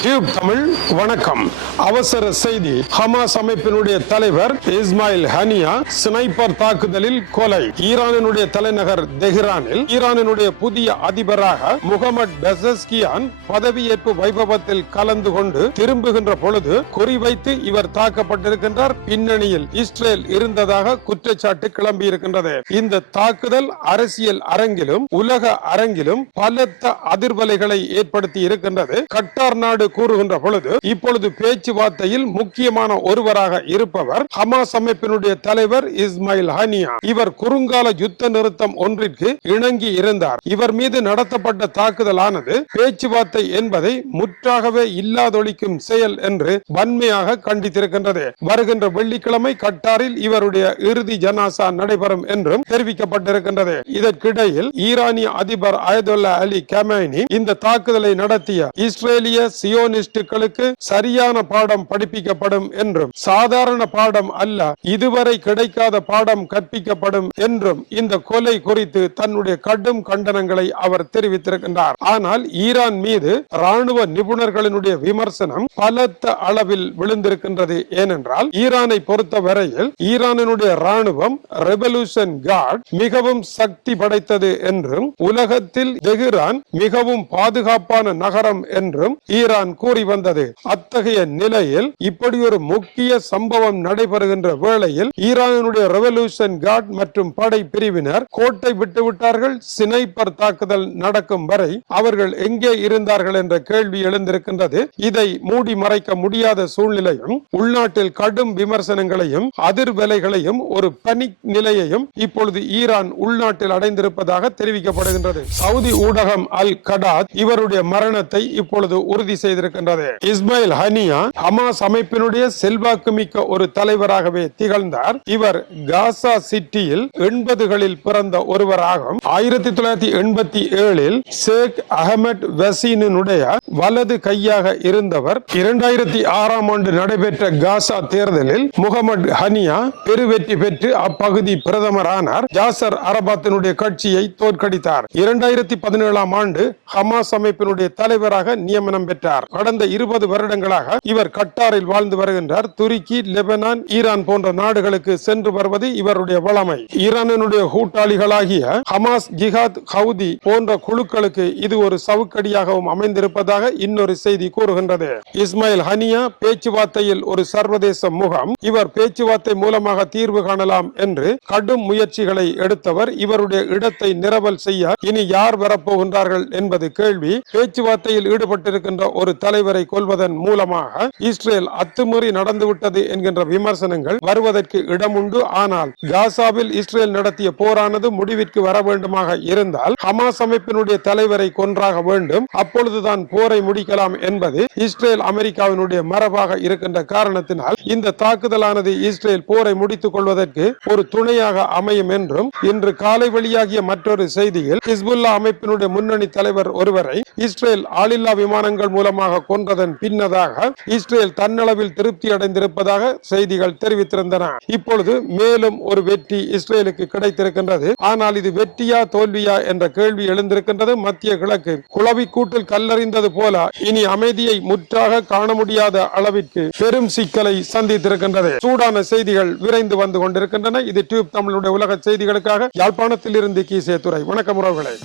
Tube Tamil வணக்கம். அவசர செய்தி. ஹமாஸ் அமைப்பினுடைய தலைவர் இஸ்மாயில் ஹனியா ஸ்னைப்பர் தாக்குதலில் கொலை. ஈரானினுடைய தலைநகர் தெஹ்ரானில் ஈரானினுடைய புதிய அதிபராக முகமது பெசஸ்கியான் பதவியேற்பு வைபவத்தில் கலந்து கொண்டு திரும்புகின்ற பொழுது குறிவைத்து இவர் தாக்கப்பட்டிருக்கின்றார். பின்னணியில் இஸ்ரேல் இருந்ததாக குற்றச்சாட்டு கிளம்பியிருக்கின்றது. இந்த தாக்குதல் அரசியல் அரங்கிலும் உலக அரங்கிலும் பலத்த அதிர்வலைகளை ஏற்படுத்தி இருக்கின்றது. கட்டார் நாடு என்று கூறுகின்ற பொழுது இப்பொழுது பேச்சுவார்த்தையில் முக்கியமான ஒருவராக இருப்பவர் ஹமாஸ் அமைப்பினுடைய தலைவர் இஸ்மாயில் ஹனியா. இவர் குறுங்கால யுத்த நிறுத்தம் ஒன்றிற்கு இணங்கி இருந்தார். இவர் மீது நடத்தப்பட்ட தாக்குதலானது பேச்சுவார்த்தை என்பதை முற்றாகவே இல்லாதொழிக்கும் செயல் என்று வன்மையாக கண்டித்திருக்கின்றது. வருகின்ற வெள்ளிக்கிழமை கட்டாரில் இவருடைய இறுதி ஜனாசா நடைபெறும் என்றும் தெரிவிக்கப்பட்டிருக்கின்றது. இதற்கிடையில் ஈரானிய அதிபர் அயதுல்லா அலி கமேனி இந்த தாக்குதலை நடத்திய இஸ்ரேலிய சியோ சியோனிஸ்டுகளுக்கு சரியான பாடம் படிப்பிக்கப்படும் என்றும் சாதாரண பாடம் அல்ல இதுவரை கிடைக்காத பாடம் கற்பிக்கப்படும் என்றும் இந்த கொலை குறித்து தன்னுடைய கடும் கண்டனங்களை அவர் தெரிவித்திருக்கின்றார். ஆனால் ஈரான் மீது ராணுவ நிபுணர்களினுடைய விமர்சனம் பலத்த அளவில் விழுந்திருக்கின்றது. ஏனென்றால் ஈரானை பொறுத்த வரையில் ஈரானினுடைய ராணுவம் ரெவல்யூஷன் கார்டு மிகவும் சக்தி படைத்தது என்றும் உலகத்தில் தெஹ்ரான் மிகவும் பாதுகாப்பான நகரம் என்றும் ஈரான் கூறி வந்தது. அத்தகைய நிலையில் இப்படி ஒரு முக்கிய சம்பவம் நடைபெறுகின்ற வேளையில் ஈரானுடைய ரெவல்யூஷன் கார்ட் மற்றும் படை பிரிவினர் கோட்டை விட்டுவிட்டார்கள் சினைப்பர் தாக்குதல் நடக்கும் வரை அவர்கள் எங்கே இருந்தார்கள் என்ற கேள்வி எழுந்திருக்கின்றது. இதை மூடி மறைக்க முடியாத சூழ்நிலையும் உள்நாட்டில் கடும் விமர்சனங்களையும் அதிர்வலைகளையும் ஒரு பனிக் நிலையையும் இப்பொழுது ஈரான் உள்நாட்டில் அடைந்திருப்பதாக தெரிவிக்கப்படுகின்றது. சவுதி ஊடகம் அல் கடாத் இவருடைய மரணத்தை இப்பொழுது உறுதி செய்து செய்திருக்கின்றது. இஸ்மாயில் ஹனியா ஹமாஸ் அமைப்பினுடைய செல்வாக்கு மிக்க ஒரு தலைவராகவே திகழ்ந்தார். இவர் காசா சிட்டியில் எண்பதுகளில் பிறந்த ஒருவராகும். ஆயிரத்தி தொள்ளாயிரத்தி எண்பத்தி ஏழில் ஷேக் அகமட் வசீனுடைய வலது கையாக இருந்தவர். இரண்டாயிரத்தி ஆறாம் ஆண்டு நடைபெற்ற காசா தேர்தலில் முகமது ஹனியா பெருவெற்றி பெற்று அப்பகுதி பிரதமரானார். ஜாசர் அரபாத்தினுடைய கட்சியை தோற்கடித்தார். இரண்டாயிரத்தி பதினேழாம் ஆண்டு ஹமாஸ் அமைப்பினுடைய தலைவராக நியமனம் பெற்றார். கடந்த இருபது வருடங்களாக இவர் கட்டாரில் வாழ்ந்து வருகின்றார். துருக்கி லெபனான் ஈரான் போன்ற நாடுகளுக்கு சென்று வருவது இவருடைய வளமை. ஈரானினுடைய கூட்டாளிகளாகிய ஹமாஸ் ஜிஹாத் ஹவுதி போன்ற குழுக்களுக்கு இது ஒரு சவுக்கடியாகவும் அமைந்திருப்பதாக இன்னொரு செய்தி கூறுகின்றது. இஸ்மாயில் ஹனியா பேச்சுவார்த்தையில் ஒரு சர்வதேச முகம். இவர் பேச்சுவார்த்தை மூலமாக தீர்வு காணலாம் என்று கடும் முயற்சிகளை எடுத்தவர். இவருடைய இடத்தை நிரவல் செய்ய இனி யார் வரப்போகின்றார்கள் என்பது கேள்வி. பேச்சுவார்த்தையில் ஈடுபட்டிருக்கின்ற ஒரு தலைவரை கொள்வதன் மூலமாக இஸ்ரேல் அத்துமீறி நடந்துவிட்டது என்கின்ற விமர்சனங்கள் வருவதற்கு இடம் உண்டு ஆனால் காசாவில் இஸ்ரேல் நடத்திய போரானது முடிவிற்கு வர வேண்டுமாக இருந்தால் ஹமாஸ் அமைப்பினுடைய தலைவரை கொன்றாக வேண்டும். அப்பொழுதுதான் போரை முடிக்கலாம் என்பது இஸ்ரேல் அமெரிக்காவினுடைய மரபாக இருக்கின்ற காரணத்தினால் இந்த தாக்குதலானது இஸ்ரேல் போரை முடித்துக் கொள்வதற்கு ஒரு துணையாக அமையும் என்றும் இன்று காலை வெளியாகிய மற்றொரு செய்தியில் ஹிஸ்புல்லா அமைப்பினுடைய முன்னணி தலைவர் ஒருவரை இஸ்ரேல் ஆளில்லா விமானங்கள் மூலம் மூலமாக கொன்றதன் பின்னதாக இஸ்ரேல் தன்னளவில் திருப்தி அடைந்திருப்பதாக செய்திகள் தெரிவித்திருந்தன. இப்பொழுது மேலும் ஒரு வெற்றி இஸ்ரேலுக்கு கிடைத்திருக்கின்றது. ஆனால் இது வெற்றியா தோல்வியா என்ற கேள்வி எழுந்திருக்கின்றது. மத்திய கிழக்கு குளவி கூட்டில் கல்லறிந்தது போல இனி அமைதியை முற்றாக காண முடியாத அளவிற்கு பெரும் சிக்கலை சந்தித்திருக்கின்றது. சூடான செய்திகள் விரைந்து வந்து கொண்டிருக்கின்றன. இது டியூப் தமிழுடைய உலக செய்திகளுக்காக யாழ்ப்பாணத்தில் இருந்து கீசே துறை வணக்கம் உறவுகளை.